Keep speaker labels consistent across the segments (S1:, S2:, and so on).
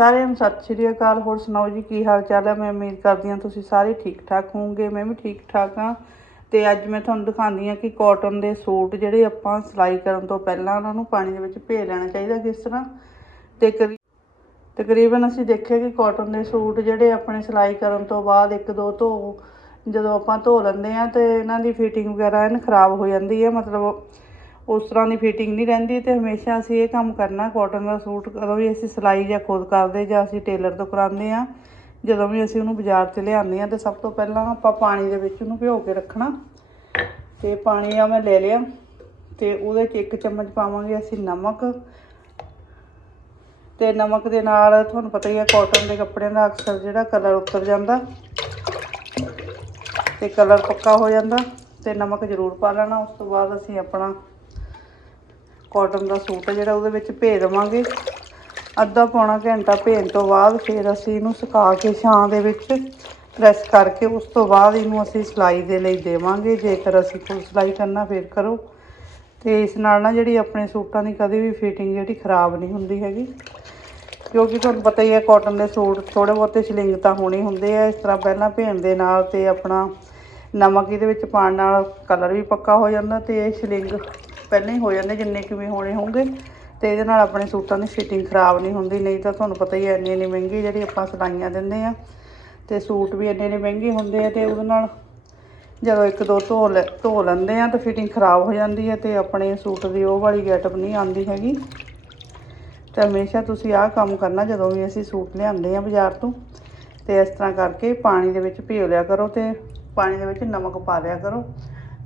S1: ਸਾਰਿਆਂ ਨੂੰ ਸਤਿ ਸ਼੍ਰੀ ਅਕਾਲ। ਹੋਰ ਸੁਣਾਓ ਜੀ, ਕੀ ਹਾਲ ਚਾਲ ਹੈ ਮੈਂ ਉਮੀਦ ਕਰਦੀ ਹਾਂ ਤੁਸੀਂ ਸਾਰੇ ਠੀਕ ਠਾਕ ਹੋਵੋਗੇ, ਮੈਂ ਵੀ ਠੀਕ ਠਾਕ ਹਾਂ। ਤੇ ਅੱਜ ਮੈਂ ਤੁਹਾਨੂੰ ਦਿਖਾਉਂਦੀ ਹਾਂ ਕਿ ਕਾਟਨ ਦੇ ਸੂਟ ਜਿਹੜੇ ਆਪਾਂ ਸਿਲਾਈ ਕਰਨ ਤੋਂ ਪਹਿਲਾਂ ਉਹਨਾਂ ਨੂੰ ਪਾਣੀ ਦੇ ਵਿੱਚ ਭੇ ਲੈਣਾ ਚਾਹੀਦਾ ਕਿਸ ਤਰ੍ਹਾਂ। ਤੇ ਕਰੀ- ਤਕਰੀਬਨ ਅਸੀਂ ਦੇਖਿਆ ਕਿ ਕਾਟਨ ਦੇ ਸੂਟ ਜਿਹੜੇ ਆਪਣੇ ਸਿਲਾਈ ਕਰਨ ਤੋਂ ਬਾਅਦ ਇੱਕ ਦੋ ਧੋ, ਜਦੋਂ ਆਪਾਂ ਧੋ ਲੈਂਦੇ ਆ ਤੇ ਇਹਨਾਂ ਦੀ ਫਿਟਿੰਗ ਵਗੈਰਾ ਐਨ ਖਰਾਬ ਹੋ ਜਾਂਦੀ ਹੈ। ਮਤਲਬ ਉਸ ਤਰ੍ਹਾਂ ਦੀ ਫਿਟਿੰਗ ਨਹੀਂ ਰਹਿੰਦੀ ਤੇ ਹਮੇਸ਼ਾ ਅਸੀਂ ਇਹ ਕੰਮ ਕਰਨਾ ਕਾਟਨ ਦਾ ਸੂਟ ਕਦੋਂ ਵੀ ਅਸੀਂ ਸਿਲਾਈ ਜਾਂ ਖੁਦ ਕਰਦੇ ਜਾਂ ਅਸੀਂ ਟੇਲਰ ਤੋਂ ਕਰਾਉਂਦੇ ਆ ਜਦੋਂ ਵੀ ਅਸੀਂ ਉਹਨੂੰ ਬਾਜ਼ਾਰ 'ਚ ਲਿਆਉਂਦੇ ਆ ਤੇ ਸਭ ਤੋਂ ਪਹਿਲਾਂ ਆਪਾਂ ਪਾਣੀ ਦੇ ਵਿੱਚ ਉਹਨੂੰ ਭਿਓ ਕੇ ਰੱਖਣਾ। ਤੇ ਪਾਣੀ ਆ ਮੈਂ ਲੈ ਲਿਆ ਤੇ ਉਹਦੇ 'ਚ ਇੱਕ ਚਮਚ ਪਾਵਾਂਗੇ ਅਸੀਂ ਨਮਕ। ਤੇ ਨਮਕ ਦੇ ਨਾਲ ਤੁਹਾਨੂੰ ਪਤਾ ਹੀ ਹੈ ਕਾਟਨ ਦੇ ਕੱਪੜਿਆਂ ਦਾ ਅਕਸਰ ਜਿਹੜਾ ਕਲਰ ਉਤਰ ਜਾਂਦਾ। ਤੇ ਕਲਰ ਪੱਕਾ ਹੋ ਜਾਂਦਾ ਤੇ ਨਮਕ ਜ਼ਰੂਰ ਪਾ ਲੈਣਾ, ਉਸ ਤੋਂ ਬਾਅਦ ਅਸੀਂ ਆਪਣਾ ਕਾਟਨ ਦਾ ਸੂਟ ਹੈ ਜਿਹੜਾ ਉਹਦੇ ਵਿੱਚ ਭੇ ਦੇਵਾਂਗੇ। ਅੱਧਾ ਪੌਣਾ ਘੰਟਾ ਭੇਣ ਤੋਂ ਬਾਅਦ ਫਿਰ ਅਸੀਂ ਇਹਨੂੰ ਸੁਕਾ ਕੇ ਛਾਂ ਦੇ ਵਿੱਚ ਪ੍ਰੈਸ ਕਰਕੇ ਉਸ ਤੋਂ ਬਾਅਦ ਇਹਨੂੰ ਅਸੀਂ ਸਿਲਾਈ ਦੇ ਲਈ ਦੇਵਾਂਗੇ। ਜੇਕਰ ਅਸੀਂ ਫੁੱਲ ਸਿਲਾਈ ਕਰਨਾ ਫਿਰ ਕਰੋ। ਤੇ ਇਸ ਨਾਲ ਨਾ ਜਿਹੜੀ ਆਪਣੇ ਸੂਟਾਂ ਦੀ ਕਦੇ ਵੀ ਫਿਟਿੰਗ ਜਿਹੜੀ ਖਰਾਬ ਨਹੀਂ ਹੁੰਦੀ ਹੈਗੀ। ਕਿਉਂਕਿ ਤੁਹਾਨੂੰ ਪਤਾ ਹੀ ਹੈ ਕਾਟਨ ਦੇ ਸੂਟ ਥੋੜੇ ਬਹੁਤੇ ਸ਼ਲਿੰਗ ਤਾਂ ਹੋਣੇ ਹੁੰਦੇ ਆ। ਇਸ ਤਰ੍ਹਾਂ ਪਹਿਲਾਂ ਭੇਣ ਦੇ ਨਾਲ ਤੇ ਆਪਣਾ ਨਮਕ ਇਹਦੇ ਵਿੱਚ ਪਾਉਣ ਨਾਲ ਕਲਰ ਵੀ ਪੱਕਾ ਹੋ ਜਾਂਦਾ ਤੇ ਇਹ ਸ਼ਲਿੰਗ ਪਹਿਲਾਂ ਹੀ ਹੋ ਜਾਂਦੇ, ਜਿੰਨੇ ਕਿਵੇਂ ਹੋਣੇ ਹੋਣਗੇ। ਤੇ ਇਹਦੇ ਨਾਲ ਆਪਣੇ ਸੂਟਾਂ ਦੀ ਫਿਟਿੰਗ ਖਰਾਬ ਨਹੀਂ ਹੁੰਦੀ, ਨਹੀਂ ਤਾਂ ਤੁਹਾਨੂੰ ਪਤਾ ਹੀ ਹੈ, ਇੰਨੀ ਇੰਨੀ ਮਹਿੰਗੀ ਜਿਹੜੀ ਆਪਾਂ ਸਿਲਾਈਆਂ ਦਿੰਦੇ ਆ। ਤੇ ਸੂਟ ਵੀ ਇੰਨੇ ਇੰਨੇ ਮਹਿੰਗੇ ਹੁੰਦੇ ਆ ਤੇ ਉਹਦੇ ਨਾਲ ਜਦੋਂ ਇੱਕ ਦੋ ਧੋ ਲੈ, ਧੋ ਲੈਂਦੇ ਆ ਤਾਂ ਫਿਟਿੰਗ ਖਰਾਬ ਹੋ ਜਾਂਦੀ ਹੈ ਤੇ ਆਪਣੇ ਸੂਟ ਦੀ ਉਹ ਵਾਲੀ ਗੈਟਅਪ ਨਹੀਂ ਆਉਂਦੀ ਹੈਗੀ। ਤੇ ਹਮੇਸ਼ਾ ਤੁਸੀਂ ਆਹ ਕੰਮ ਕਰਨਾ ਜਦੋਂ ਵੀ ਅਸੀਂ ਸੂਟ ਲਿਆਉਂਦੇ ਆ ਬਾਜ਼ਾਰ ਤੋਂ। ਤੇ ਇਸ ਤਰ੍ਹਾਂ ਕਰਕੇ ਪਾਣੀ ਦੇ ਵਿੱਚ ਭਿਓ ਲਿਆ ਕਰੋ ਤੇ ਪਾਣੀ ਦੇ ਵਿੱਚ ਨਮਕ ਪਾ ਲਿਆ ਕਰੋ।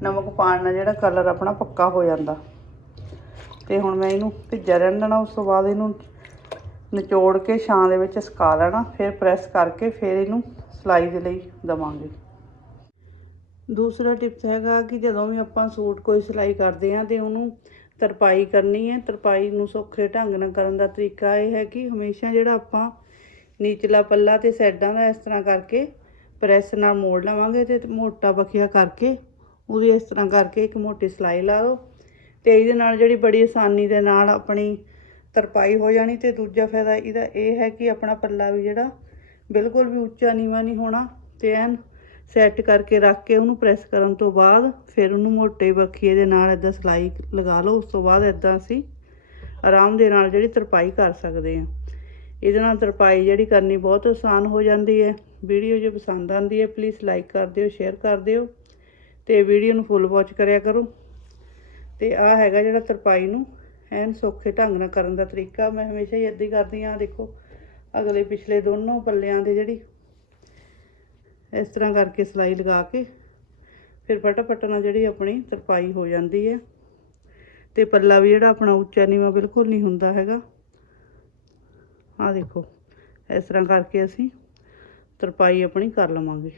S1: ਨਮਕ ਪਾਉਣ ਨਾਲ ਜਿਹੜਾ ਕਲਰ ਆਪਣਾ ਪੱਕਾ ਹੋ ਜਾਂਦਾ। ਤੇ ਹੁਣ ਮੈਂ ਇਹਨੂੰ ਭਿੱਜਾ ਰਹਿਣ ਦੇਣਾ, ਉਸ ਤੋਂ ਬਾਅਦ ਇਹਨੂੰ ਨਿਚੋੜ ਕੇ ਛਾਂ ਦੇ ਵਿੱਚ ਸੁਕਾ ਲੈਣਾ, ਫਿਰ ਪ੍ਰੈਸ ਕਰਕੇ ਫਿਰ ਇਹਨੂੰ ਸਿਲਾਈ ਦੇ ਲਈ ਦਵਾਂਗੇ। ਦੂਸਰਾ ਟਿਪਸ ਹੈਗਾ ਕਿ ਜਦੋਂ ਵੀ ਆਪਾਂ ਸੂਟ ਕੋਈ ਸਿਲਾਈ ਕਰਦੇ ਹਾਂ ਤੇ ਉਹਨੂੰ ਤਰਪਾਈ ਕਰਨੀ ਹੈ, ਤਰਪਾਈ ਨੂੰ ਸੌਖੇ ਢੰਗ ਨਾਲ ਕਰਨ ਦਾ ਤਰੀਕਾ ਇਹ ਹੈ ਕਿ ਹਮੇਸ਼ਾ ਜਿਹੜਾ ਆਪਾਂ ਨੀਚਲਾ ਪੱਲਾ ਤੇ ਸਾਈਡਾਂ ਦਾ ਇਸ ਤਰ੍ਹਾਂ ਕਰਕੇ ਪ੍ਰੈਸ ਨਾਲ ਮੋੜ ਲਵਾਂਗੇ ਤੇ ਮੋਟਾ ਬਖੀਆ ਕਰਕੇ ਉਹਦੀ ਇਸ ਤਰ੍ਹਾਂ ਕਰਕੇ ਇੱਕ ਮੋਟੀ ਸਿਲਾਈ ਲਾ ਦਿਓ ਤੇ ਇਹਦੇ ਨਾਲ ਜਿਹੜੀ ਬੜੀ ਆਸਾਨੀ ਦੇ ਨਾਲ ਆਪਣੀ ਤਰਪਾਈ ਹੋ ਜਾਣੀ ਤੇ ਦੂਜਾ ਫਾਇਦਾ ਇਹਦਾ ਇਹ ਹੈ ਕਿ ਆਪਣਾ ਪੱਲਾ ਵੀ ਜਿਹੜਾ ਬਿਲਕੁਲ ਵੀ ਉੱਚਾ ਨੀਵਾਂ ਨਹੀਂ ਹੋਣਾ ਤੇ ਐਨ ਸੈੱਟ ਕਰਕੇ ਰੱਖ ਕੇ ਉਹਨੂੰ ਪ੍ਰੈਸ ਕਰਨ ਤੋਂ ਬਾਅਦ ਫਿਰ ਉਹਨੂੰ ਮੋਟੇ ਬਖੀਏ ਦੇ ਨਾਲ ਇਦਾਂ ਸਿਲਾਈ ਲਗਾ ਲਓ, ਉਸ ਤੋਂ ਬਾਅਦ ਇਦਾਂ ਅਸੀਂ ਆਰਾਮ ਦੇ ਨਾਲ ਜਿਹੜੀ ਤਰਪਾਈ ਕਰ ਸਕਦੇ ਹਾਂ। ਇਹਦੇ ਨਾਲ ਤਰਪਾਈ ਜਿਹੜੀ ਕਰਨੀ ਬਹੁਤ ਆਸਾਨ ਹੋ ਜਾਂਦੀ ਹੈ। ਵੀਡੀਓ ਜੇ ਪਸੰਦ ਆਉਂਦੀ ਹੈ ਪਲੀਜ਼ ਲਾਈਕ ਕਰ ਦਿਓ ਸ਼ੇਅਰ ਕਰ ਦਿਓ। ਤੇ ਵੀਡੀਓ ਨੂੰ ਫੁੱਲ ਵਾਚ ਕਰਿਆ ਕਰੋ। ਤੇ ਆ ਹੈਗਾ ਜਿਹੜਾ ਤਰਪਾਈ ਨੂੰ ਐਨ ਸੌਖੇ ਢੰਗ ਨਾਲ ਕਰਨ ਦਾ ਤਰੀਕਾ। ਮੈਂ ਹਮੇਸ਼ਾ ਹੀ ਇੱਦਾਂ ਹੀ ਕਰਦੀ ਹਾਂ, ਦੇਖੋ, ਅਗਲੇ ਪਿਛਲੇ ਦੋਨੋਂ ਪੱਲਿਆਂ ਦੇ ਜਿਹੜੀ ਇਸ ਤਰ੍ਹਾਂ ਕਰਕੇ ਸਿਲਾਈ ਲਗਾ ਕੇ ਫਿਰ ਫਟਾਫਟ ਨਾਲ ਜਿਹੜੀ ਆਪਣੀ ਤਰਪਾਈ ਹੋ ਜਾਂਦੀ ਹੈ। ਤੇ ਪੱਲਾ ਵੀ ਜਿਹੜਾ ਆਪਣਾ ਉੱਚਾ ਨੀਵਾਂ ਬਿਲਕੁਲ ਨਹੀਂ ਹੁੰਦਾ ਹੈਗਾ। ਆਹ ਦੇਖੋ, ਇਸ ਤਰ੍ਹਾਂ ਕਰਕੇ ਅਸੀਂ ਤਰਪਾਈ ਆਪਣੀ ਕਰ ਲਵਾਂਗੇ।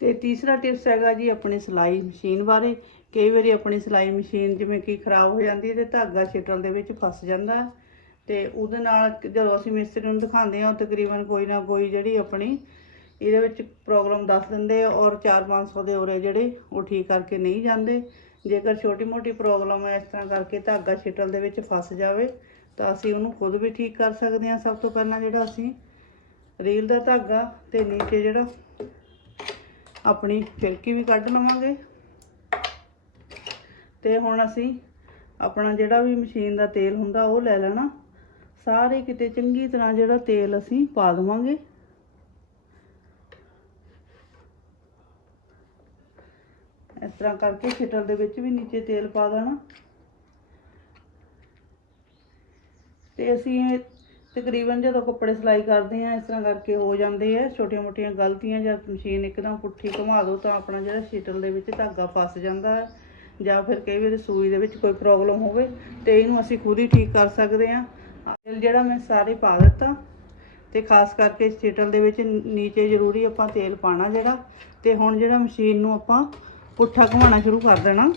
S1: ਤੇ ਤੀਸਰਾ ਟਿਪਸ ਹੈਗਾ ਜੀ ਆਪਣੀ ਸਿਲਾਈ ਮਸ਼ੀਨ ਬਾਰੇ। ਕਈ ਵਾਰੀ ਆਪਣੀ ਸਿਲਾਈ ਮਸ਼ੀਨ ਜਿਵੇਂ ਕਿ ਖਰਾਬ ਹੋ ਜਾਂਦੀ ਹੈ ਤੇ ਧਾਗਾ ਛਿੱਟਣ ਦੇ ਵਿੱਚ ਫਸ ਜਾਂਦਾ। ਹੈ ਤੇ ਉਹਦੇ ਨਾਲ ਜਦੋਂ ਅਸੀਂ ਮਿਸਤਰੀ ਨੂੰ ਦਿਖਾਉਂਦੇ ਹਾਂ ਤਕਰੀਬਨ ਕੋਈ ਨਾ ਕੋਈ ਜਿਹੜੀ ਆਪਣੀ ਇਹਦੇ ਵਿੱਚ ਪ੍ਰੋਬਲਮ ਦੱਸ ਦਿੰਦੇ ਆ ਔਰ 4-500 ਦੇ ਉਰੇ ਜਿਹੜੇ ਉਹ ਠੀਕ ਕਰਕੇ ਨਹੀਂ ਜਾਂਦੇ। ਜੇਕਰ ਛੋਟੀ ਮੋਟੀ ਪ੍ਰੋਬਲਮ ਹੈ, ਇਸ ਤਰ੍ਹਾਂ ਕਰਕੇ ਧਾਗਾ ਛਿੱਟਣ ਦੇ ਵਿੱਚ ਫਸ ਜਾਵੇ, ਤਾਂ ਅਸੀਂ ਉਹਨੂੰ ਖੁਦ ਵੀ ਠੀਕ ਕਰ ਸਕਦੇ ਹਾਂ। ਸਭ ਤੋਂ ਪਹਿਲਾਂ ਜਿਹੜਾ ਅਸੀਂ ਰੀਲ ਦਾ ਧਾਗਾ ਤੇ ਨੀਚੇ ਜਿਹੜਾ ਆਪਣੀ ਫਿਰਕੀ ਵੀ ਕੱਢ ਲਵਾਂਗੇ। ਤੇ ਹੁਣ ਅਸੀਂ ਆਪਣਾ ਜਿਹੜਾ ਵੀ ਮਸ਼ੀਨ ਦਾ ਤੇਲ ਹੁੰਦਾ ਉਹ ਲੈ ਲੈਣਾ। ਸਾਰੇ ਕਿਤੇ ਚੰਗੀ ਤਰ੍ਹਾਂ ਜਿਹੜਾ ਤੇਲ ਅਸੀਂ ਪਾ ਦੇਵਾਂਗੇ। ਇਸ ਤਰ੍ਹਾਂ ਕਰਕੇ ਸ਼ਟਰ ਦੇ ਵਿੱਚ ਵੀ ਨੀਚੇ ਤੇਲ ਪਾ ਦੇਣਾ। ਤੇ ਅਸੀਂ ਤਕਰੀਬਨ ਜਦੋਂ ਕੱਪੜੇ ਸਿਲਾਈ ਕਰਦੇ ਆ, ਇਸ ਤਰ੍ਹਾਂ ਕਰਕੇ ਹੋ ਜਾਂਦੇ ਆ ਛੋਟੀਆਂ ਮੋਟੀਆਂ ਗਲਤੀਆਂ ਜਾਂ ਮਸ਼ੀਨ ਇੱਕਦਮ ਪੁੱਠੀ ਘੁਮਾ ਦਿਓ ਤਾਂ ਆਪਣਾ ਜਿਹੜਾ ਸ਼ੀਟਲ ਦੇ ਵਿੱਚ ਧਾਗਾ ਫਸ ਜਾਂਦਾ ਹੈ ਜਾਂ ਫਿਰ ਕਈ ਵਾਰੀ ਸੂਈ ਦੇ ਵਿੱਚ ਕੋਈ ਪ੍ਰੋਬਲਮ ਹੋਵੇ ਤੇ ਇਹਨੂੰ ਅਸੀਂ ਖੁਦ ਹੀ ਠੀਕ ਕਰ ਸਕਦੇ ਆ ਤੇਲ ਜਿਹੜਾ ਮੈਂ ਸਾਰੇ ਪਾ ਦਿੱਤਾ ਤੇ ਖਾਸ ਕਰਕੇ ਸ਼ੀਟਲ ਦੇ ਵਿੱਚ ਨੀਚੇ ਜ਼ਰੂਰੀ ਆਪਾਂ ਤੇਲ ਪਾਣਾ ਜਿਹੜਾ ਤੇ ਹੁਣ ਜਿਹੜਾ ਮਸ਼ੀਨ ਨੂੰ ਆਪਾਂ ਪੁੱਠਾ ਘੁਮਾਉਣਾ ਸ਼ੁਰੂ ਕਰ ਦੇਣਾ।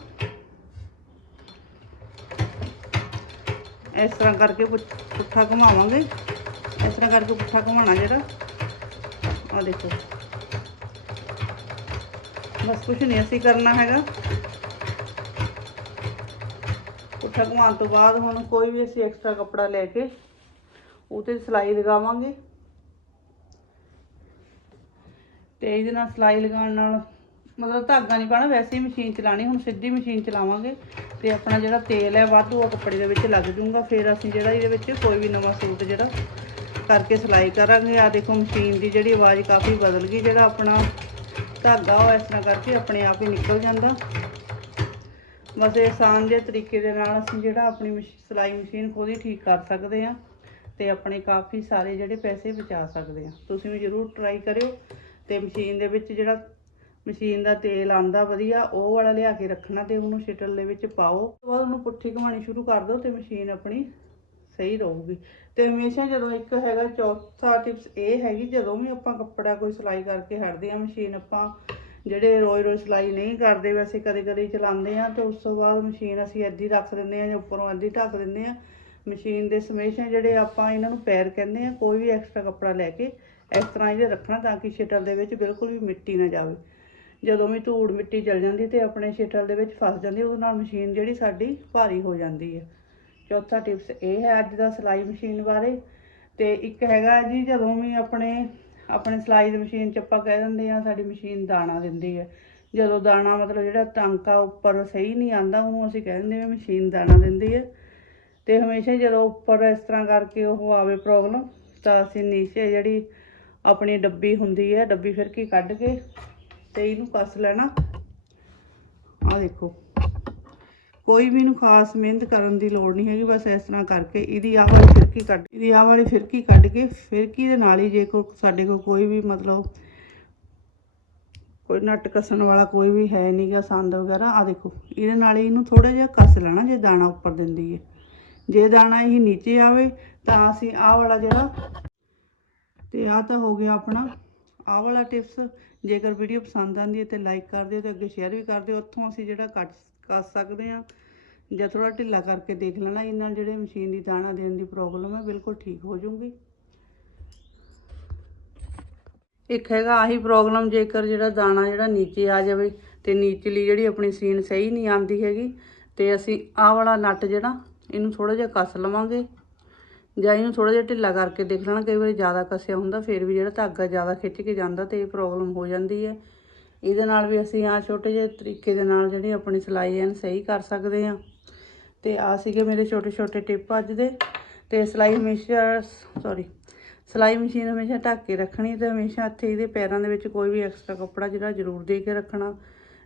S1: ਇਸ ਤਰ੍ਹਾਂ ਕਰਕੇ ਪੁੱਠ- ਪੁੱਠਾ ਘੁਮਾਵਾਂਗੇ। ਇਸ ਤਰ੍ਹਾਂ ਕਰਕੇ ਪੁੱਠਾ ਘੁਮਾਉਣਾ ਜਿਹੜਾ। ਆ ਦੇਖੋ। ਬਸ ਕੁਝ ਨਹੀਂ ਅਸੀਂ ਕਰਨਾ ਹੈਗਾ। ਪੁੱਠਾ ਪੁੱਠਾ ਘੁਮਾਉਣ ਤੋਂ ਬਾਅਦ ਹੁਣ ਕੋਈ ਵੀ ਅਸੀਂ ਐਕਸਟਰਾ ਕੱਪੜਾ ਲੈ ਕੇ ਉਹ ਤੇ ਸਿਲਾਈ ਲਗਾਵਾਂਗੇ। ਤੇ ਇਹਦੇ ਨਾਲ ਸਿਲਾਈ ਲਗਾਉਣ ਨਾਲ ਮਤਲਬ ਧਾਗਾ ਨਹੀਂ ਪਾਣਾ ਵੈਸੇ ਹੀ ਮਸ਼ੀਨ ਚਲਾਣੀ ਹੁਣ ਸਿੱਧੀ ਮਸ਼ੀਨ ਚਲਾਵਾਂਗੇ। ਤੇ ਆਪਣਾ ਜਿਹੜਾ ਤੇਲ ਹੈ, ਵਾਧੂ ਆ ਕੱਪੜੇ ਦੇ ਵਿੱਚ ਲੱਗ ਜੂਗਾ। ਫਿਰ ਅਸੀਂ ਜਿਹੜਾ ਇਹਦੇ ਵਿੱਚ ਕੋਈ ਵੀ ਨਵਾਂ ਸੂਟ ਜਿਹੜਾ ਕਰਕੇ ਸਿਲਾਈ ਕਰਾਂਗੇ। ਆ ਦੇਖੋ ਮਸ਼ੀਨ ਦੀ ਜਿਹੜੀ ਆਵਾਜ਼ ਕਾਫੀ ਬਦਲ ਗਈ, ਜਿਹੜਾ ਆਪਣਾ ਧਾਗਾ ਉਹ ਇਸ ਤਰ੍ਹਾਂ ਕਰਕੇ ਆਪਣੇ ਆਪ ਹੀ ਨਿਕਲ ਜਾਂਦਾ। ਬਸ ਇਹ ਆਸਾਨ ਜਿਹੇ ਤਰੀਕੇ ਦੇ ਨਾਲ ਅਸੀਂ ਜਿਹੜਾ ਆਪਣੀ ਮਸ਼- ਸਿਲਾਈ ਮਸ਼ੀਨ ਖੁਦ ਹੀ ਠੀਕ ਕਰ ਸਕਦੇ ਹਾਂ ਤੇ ਆਪਣੇ ਕਾਫੀ ਸਾਰੇ ਜਿਹੜੇ ਪੈਸੇ ਬਚਾ ਸਕਦੇ ਹਾਂ। ਤੁਸੀਂ ਵੀ ਜ਼ਰੂਰ ਟਰਾਈ ਕਰਿਓ ਤੇ ਮਸ਼ੀਨ ਦੇ ਵਿੱਚ ਜਿਹੜਾ ਮਸ਼ੀਨ ਦਾ ਤੇਲ ਆਂਦਾ ਵਧੀਆ, ਉਹ ਵਾਲਾ ਲਿਆ ਕੇ ਰੱਖਣਾ ਤੇ ਉਹਨੂੰ ਸ਼ਟਲ ਦੇ ਵਿੱਚ ਪਾਓ। ਉਸ ਤੋਂ ਬਾਅਦ ਉਹਨੂੰ ਪੁੱਠੀ ਘੁਮਾਣੀ ਸ਼ੁਰੂ ਕਰ ਦਿਓ ਤੇ ਮਸ਼ੀਨ ਆਪਣੀ ਸਹੀ ਰਹੂਗੀ। ਤੇ ਹਮੇਸ਼ਾ ਜਦੋਂ ਇੱਕ ਹੈਗਾ ਚੌਥਾ ਟਿਪਸ ਇਹ ਹੈਗੀ, ਜਦੋਂ ਵੀ ਆਪਾਂ ਕੱਪੜਾ ਕੋਈ ਸਿਲਾਈ ਕਰਕੇ ਹਟਦੇ ਆ ਮਸ਼ੀਨ ਆਪਾਂ ਜਿਹੜੇ ਰੋਜ਼ ਰੋਜ਼ ਸਿਲਾਈ ਨਹੀਂ ਕਰਦੇ, ਵੈਸੇ ਕਦੇ ਕਦੇ ਚਲਾਉਂਦੇ ਆ ਤੇ ਉਸ ਤੋਂ ਬਾਅਦ ਮਸ਼ੀਨ ਅਸੀਂ ਏਦੀ ਰੱਖ ਦਿੰਦੇ ਆ ਜਾਂ ਉੱਪਰੋਂ ਅੱਧੀ ਢੱਕ ਦਿੰਦੇ ਆ ਮਸ਼ੀਨ ਦੇ ਸਮੇਸ਼ਾ ਜਿਹੜੇ ਆਪਾਂ ਇਹਨਾਂ ਨੂੰ ਪੈਰ ਕਹਿੰਦੇ ਆ ਕੋਈ ਵੀ ਐਕਸਟਰਾ ਕੱਪੜਾ ਲੈ ਕੇ ਇਸ ਤਰ੍ਹਾਂ ਇਹਦੇ ਰੱਖਣਾ ਤਾਂ ਕਿ ਸ਼ਟਲ ਦੇ ਵਿੱਚ ਬਿਲਕੁਲ ਵੀ ਮਿੱਟੀ ਨਾ ਜਾਵੇ। ਜਦੋਂ ਵੀ ਧੂੜ ਮਿੱਟੀ ਚਲ ਜਾਂਦੀ ਤੇ ਆਪਣੇ ਸ਼ਟਲ ਦੇ ਵਿੱਚ ਫਸ ਜਾਂਦੀ, ਉਹਦੇ ਨਾਲ ਮਸ਼ੀਨ ਜਿਹੜੀ ਸਾਡੀ ਭਾਰੀ ਹੋ ਜਾਂਦੀ ਹੈ। ਚੌਥਾ ਟਿਪਸ ਇਹ ਹੈ ਅੱਜ ਦਾ ਸਿਲਾਈ ਮਸ਼ੀਨ ਬਾਰੇ। ਤੇ ਇੱਕ ਹੈਗਾ ਜੀ, ਜਦੋਂ ਵੀ ਆਪਣੇ ਆਪਣੇ ਸਿਲਾਈ ਦੀ ਮਸ਼ੀਨ 'ਚ ਆਪਾਂ ਕਹਿ ਦਿੰਦੇ ਆ ਸਾਡੀ ਮਸ਼ੀਨ ਦਾਣਾ ਦਿੰਦੀ ਹੈ। ਜਦੋਂ ਦਾਣਾ ਮਤਲਬ ਜਿਹੜਾ ਟਾਂਕਾ ਉੱਪਰ ਸਹੀ ਨਹੀਂ ਆਂਦਾ ਉਹਨੂੰ ਅਸੀਂ ਕਹਿ ਦਿੰਦੇ ਆ ਮਸ਼ੀਨ ਦਾਣਾ ਦਿੰਦੀ ਹੈ। ਤੇ ਹਮੇਸ਼ਾ ਜਦੋਂ ਉੱਪਰ ਇਸ ਤਰ੍ਹਾਂ ਕਰਕੇ ਉਹ ਆਵੇ ਪ੍ਰੋਬਲਮ ਤਾਂ ਅਸੀਂ ਨੀਚੇ ਜਿਹੜੀ ਆਪਣੀ ਡੱਬੀ ਹੁੰਦੀ ਹੈ, ਡੱਬੀ ਫਿਰ ਕੀ ਕੱਢ ਕੇ ਤੇ ਇਹਨੂੰ ਕੱਸ ਲੈਣਾ। ਆਹ ਦੇਖੋ। ਕੋਈ ਵੀ ਇਹਨੂੰ ਖਾਸ ਮਿਹਨਤ ਕਰਨ ਦੀ ਲੋੜ ਨਹੀਂ ਹੈਗੀ, ਬਸ ਇਸ ਤਰ੍ਹਾਂ ਕਰਕੇ ਇਹਦੀ ਆਹ ਵਾਲੀ ਫਿਰਕੀ ਕੱਢ, ਇਹਦੀ ਆਹ ਵਾਲੀ ਫਿਰਕੀ ਕੱਢ ਕੇ ਫਿਰਕੀ ਦੇ ਨਾਲ ਹੀ ਜੇ ਕੋ, ਸਾਡੇ ਕੋਲ ਕੋਈ ਵੀ ਮਤਲਬ ਕੋਈ ਨੱਟ ਕੱਸਣ ਵਾਲਾ ਕੋਈ ਵੀ ਹੈ ਨਹੀਂਗਾ ਸੰਦ ਵਗੈਰਾ ਆ ਦੇਖੋ। ਇਹਦੇ ਨਾਲ ਹੀ ਇਹਨੂੰ ਥੋੜਾ ਜਿਹਾ ਕੱਸ ਲੈਣਾ ਜੇ ਦਾਣਾ ਉੱਪਰ ਦਿੰਦੀ ਹੈ। ਜੇ ਦਾਣਾ ਇਹ ਨੀਚੇ ਆਵੇ, ਤਾਂ ਅਸੀਂ ਆਹ ਵਾਲਾ ਜਿਹੜਾ, ਤੇ ਆਹ ਤਾਂ ਹੋ ਗਿਆ ਆਪਣਾ, ਆਹ ਵਾਲਾ ਟਿਪਸ ਜੇਕਰ ਵੀਡੀਓ ਪਸੰਦ ਆਉਂਦੀ ਹੈ ਤੇ ਲਾਈਕ ਕਰ ਦਿਓ ਤੇ ਅੱਗੇ ਸ਼ੇਅਰ ਵੀ ਕਰ ਦਿਓ, ਉੱਥੋਂ ਅਸੀਂ ਜਿਹੜਾ ਕੱਟ ਕੱਸ ਸਕਦੇ ਹਾਂ। ਜਾਂ ਥੋੜਾ ਢਿੱਲਾ ਕਰਕੇ ਦੇਖ ਲੈਣਾ ਇਹਨਾਂ ਨਾਲ ਜਿਹੜੇ ਮਸ਼ੀਨ ਦੀ ਦਾਣਾ ਦੇਣ ਦੀ ਪ੍ਰੋਬਲਮ ਹੈ, ਬਿਲਕੁਲ ਠੀਕ ਹੋ ਜਾਊਗੀ। ਇੱਕ ਹੈਗਾ ਆਹੀ ਪ੍ਰੋਬਲਮ ਜੇਕਰ ਜਿਹੜਾ ਦਾਣਾ ਜਿਹੜਾ ਨੀਚੇ ਆ ਜਾਵੇ ਤੇ ਨੀਚਲੀ ਜਿਹੜੀ ਆਪਣੀ ਸੀਨ ਸਹੀ ਨਹੀਂ ਆਉਂਦੀ ਹੈਗੀ, ਤੇ ਅਸੀਂ ਆਹ ਵਾਲਾ ਨਟ ਜਿਹੜਾ, ਇਹਨੂੰ ਥੋੜਾ ਜਿਹਾ ਕੱਸ ਲਵਾਂਗੇ। ਜਾਂ ਇਹਨੂੰ ਥੋੜਾ ਜਿਹਾ ਢਿੱਲਾ ਕਰਕੇ ਦੇਖ ਲੈਣਾ, ਕਈ ਵਾਰੀ ਜ਼ਿਆਦਾ ਕੱਸਿਆ ਹੁੰਦਾ, ਫਿਰ ਵੀ ਜਿਹੜਾ ਧਾਗਾ ਜ਼ਿਆਦਾ ਖਿੱਚ ਕੇ ਜਾਂਦਾ ਤੇ ਇਹ ਪ੍ਰੋਬਲਮ ਹੋ ਜਾਂਦੀ ਹੈ। ਇਹਦੇ ਨਾਲ ਵੀ ਅਸੀਂ ਆ ਛੋਟੇ ਜਿਹੇ ਤਰੀਕੇ ਦੇ ਨਾਲ ਜਿਹੜੀ ਆਪਣੀ ਸਿਲਾਈ ਐਨ ਸਹੀ ਕਰ ਸਕਦੇ ਹਾਂ। ਤੇ ਆ ਸੀਗੇ ਮੇਰੇ ਛੋਟੇ ਛੋਟੇ ਟਿਪ ਅੱਜ ਦੇ। ਤੇ ਸਿਲਾਈ ਹਮੇਸ਼ਾ ਸੌਰੀ ਸਿਲਾਈ ਮਸ਼ੀਨ ਹਮੇਸ਼ਾ ਢੱਕ ਕੇ ਰੱਖਣੀ ਤੇ ਹਮੇਸ਼ਾ ਇੱਥੇ ਇਹਦੇ ਪੈਰਾਂ ਦੇ ਵਿੱਚ ਕੋਈ ਵੀ ਐਕਸਟਰਾ ਕੱਪੜਾ ਜਿਹੜਾ ਜ਼ਰੂਰ ਦੇ ਕੇ ਰੱਖਣਾ।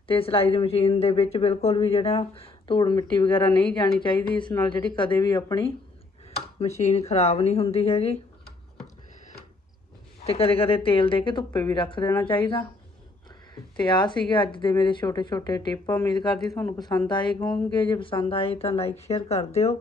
S1: ਤੇ ਸਿਲਾਈ ਦੀ ਮਸ਼ੀਨ ਦੇ ਵਿੱਚ ਬਿਲਕੁਲ ਵੀ ਜਿਹੜਾ ਧੂੜ ਮਿੱਟੀ ਵਗੈਰਾ ਨਹੀਂ ਜਾਣੀ ਚਾਹੀਦੀ, ਇਸ ਨਾਲ ਜਿਹੜੀ ਕਦੇ ਵੀ ਆਪਣੀ ਮਸ਼ੀਨ ਖਰਾਬ ਨਹੀਂ ਹੁੰਦੀ ਹੈਗੀ। ਤੇ ਕਦੇ ਕਦੇ ਤੇਲ ਦੇ ਕੇ ਧੁੱਪੇ ਵੀ ਰੱਖ ਦੇਣਾ ਚਾਹੀਦਾ। ਤੇ ਆ ਸੀਗੇ ਅੱਜ ਦੇ ਮੇਰੇ ਛੋਟੇ ਛੋਟੇ ਟਿਪ। ਉਮੀਦ ਕਰਦੀ ਤੁਹਾਨੂੰ ਪਸੰਦ ਆਏ ਹੋਣਗੇ ਜੇ ਪਸੰਦ ਆਏ ਤਾਂ ਲਾਈਕ ਸ਼ੇਅਰ ਕਰ ਦਿਓ।